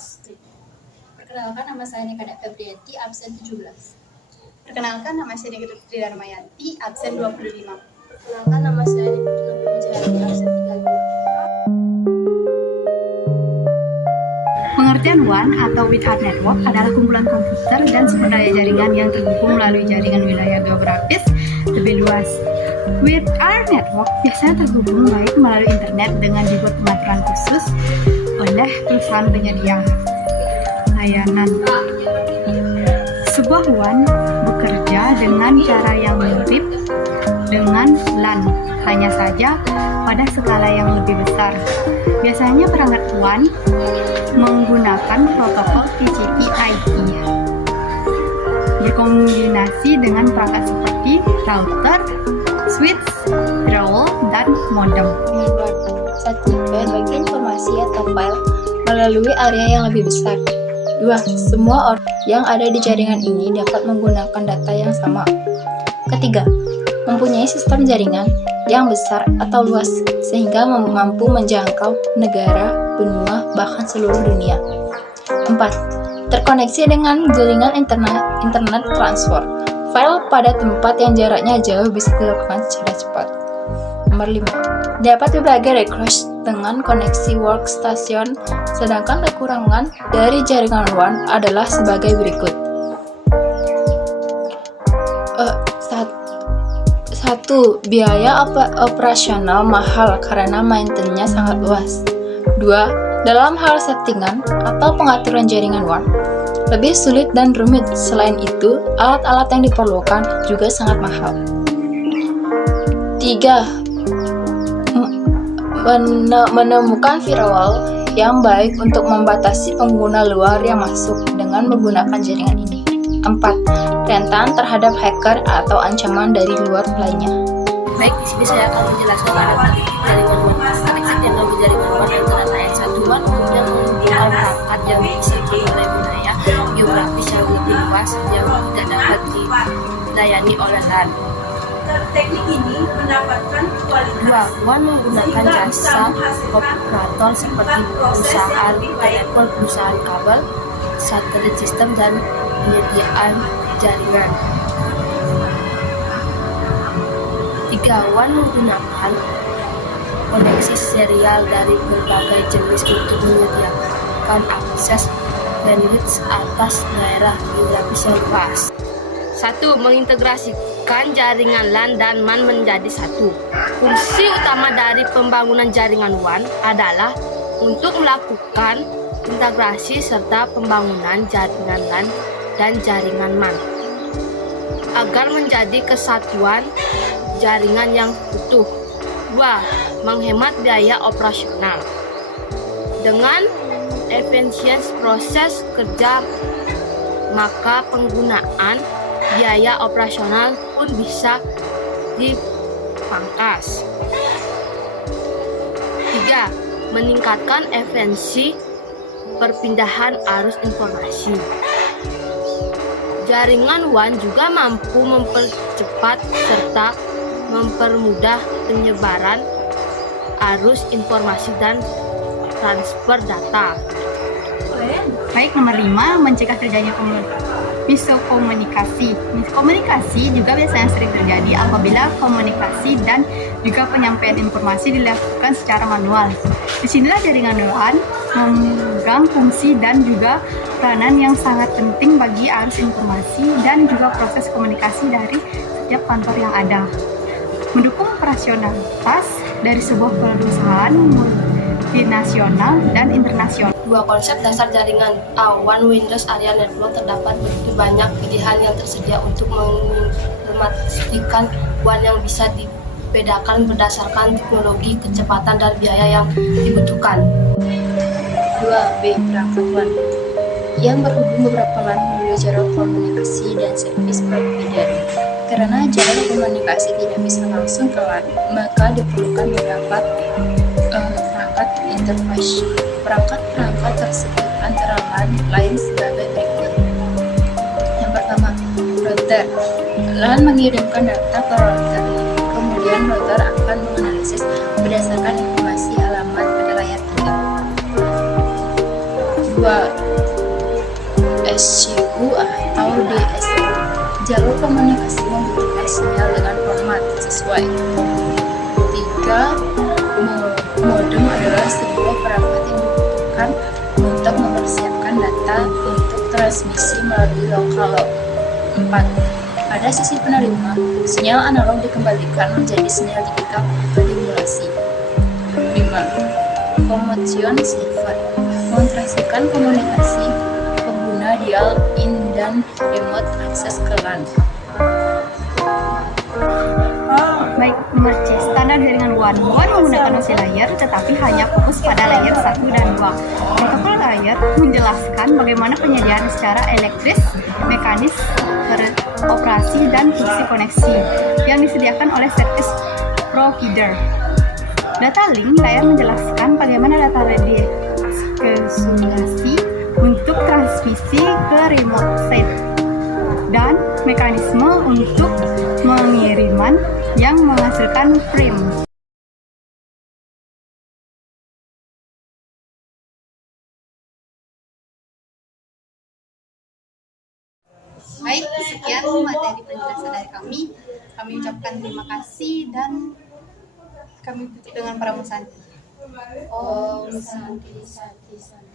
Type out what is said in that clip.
kelas. Perkenalkan, nama saya Nikada Febrianti, absen 17. Perkenalkan, nama saya Nikita Putri Darmayanti, absen 25. Perkenalkan, nama saya Nikita Putri absen 32. Pengertian WAN atau Without Network adalah kumpulan komputer dan sumber daya jaringan yang terhubung melalui jaringan wilayah geografis lebih luas. Without Network biasanya terhubung baik melalui internet dengan dibuat pengaturan khusus oleh perusahaan penyedia layanan. Sebuah WAN bekerja dengan cara yang mirip dengan LAN, hanya saja pada skala yang lebih besar. Biasanya perangkat WAN menggunakan protokol TCP/IP berkombinasi dengan perangkat seperti router, switch, firewall, dan modem. 1. Berbagi informasi atau file melalui area yang lebih besar. 2. Semua orang yang ada di jaringan ini dapat menggunakan data yang sama. Ketiga, mempunyai sistem jaringan yang besar atau luas sehingga mampu menjangkau negara, benua, bahkan seluruh dunia. 4. Terkoneksi dengan jaringan internet transfer. File pada tempat yang jaraknya jauh bisa dilakukan secara cepat. Nomor 5. Dapat dibagi request dengan koneksi workstation, sedangkan kekurangan dari jaringan WAN adalah sebagai berikut. 1. Biaya operasional mahal karena maintenance-nya sangat luas. 2. Dalam hal settingan atau pengaturan jaringan WAN, lebih sulit dan rumit. Selain itu, alat-alat yang diperlukan juga sangat mahal. 3. Menemukan firewall yang baik untuk membatasi pengguna luar yang masuk dengan menggunakan jaringan ini. 4. Rentan terhadap hacker atau ancaman dari luar lainnya. Baik, di sini saya akan menjelaskan karakteristik jaringan WAN. Karakteristik teknologi jaringan WAN antara lain 1. WAN kemudian menghubungkan perangkat yang bisa oleh wilayah geografis yang lebih luas yang tidak dapat dilayani oleh LAN. Teknik ini mendapatkan kualitas. 2. WAN menggunakan jasa operator seperti perusahaan telepon, perusahaan kabel, satelit sistem, dan penyediaan jaringan. 3. WAN menggunakan koneksi serial dari berbagai jenis untuk menyediakan akses bandwidth atas daerah geografis yang luas. 1. Mengintegrasikan jaringan LAN dan MAN menjadi satu. Fungsi utama dari pembangunan jaringan WAN adalah untuk melakukan integrasi serta pembangunan jaringan LAN dan jaringan MAN agar menjadi kesatuan jaringan yang utuh. 2. Menghemat biaya operasional. Dengan efisiensi proses kerja, maka penggunaan biaya operasional pun bisa dipangkas. 3. Meningkatkan efisiensi perpindahan arus informasi. Jaringan WAN juga mampu mempercepat serta mempermudah penyebaran arus informasi dan transfer data. Baik, nomor 5, mencegah terjadinya miskomunikasi. Miskomunikasi juga biasanya sering terjadi apabila komunikasi dan juga penyampaian informasi dilakukan secara manual. Disinilah jaringan WAN memegang fungsi dan juga peranan yang sangat penting bagi arus informasi dan juga proses komunikasi dari setiap kantor yang ada. Mendukung operasionalitas dari sebuah perusahaan multinasional dan internasional. 2. Konsep dasar jaringan. WAN Windows Area Network terdapat begitu banyak pilihan yang tersedia untuk memastikan WAN yang bisa dibedakan berdasarkan teknologi, kecepatan, dan biaya yang dibutuhkan. 2. Perangkat WAN yang berhubung beberapa LAN melalui jarak komunikasi dan servis berbeda. Karena jarak komunikasi tidak bisa langsung ke LAN, maka diperlukan beberapa perangkat interface. Perangkat-perangkat tersebut antara lain sebagai berikut. Yang pertama, router. LAN mengirimkan data ke router, kemudian router akan menganalisis berdasarkan informasi alamat pada layar kita. 2. 2. SCU atau DSU. Jalur komunikasi membutuhkan sinyal dengan format sesuai. 3. Modem adalah sebuah perangkat yang dibutuhkan untuk mempersiapkan data untuk transmisi melalui lokal. 4. Pada sisi penerima, sinyal analog dikembalikan menjadi sinyal digital atau dimulasi. 5. Communication server mentransferkan komunikasi pengguna dial-in dan remote access ke LAN. Baik, nomor C, standar jaringan WAN. WAN menggunakan OSI layer, tetapi hanya fokus pada layer 1 dan 2. Protokol layer menjelaskan bagaimana penyediaan secara elektris, mekanis, operasi, dan fungsi koneksi yang disediakan oleh service provider. Data link layer menjelaskan bagaimana data resolusi untuk transmisi ke remote site dan mekanisme untuk pengiriman yang menghasilkan frame. Baik, sekian materi penjelasan dari kami. Kami ucapkan terima kasih dan kami tutup dengan pramusanti. Om Santi Sati Santi.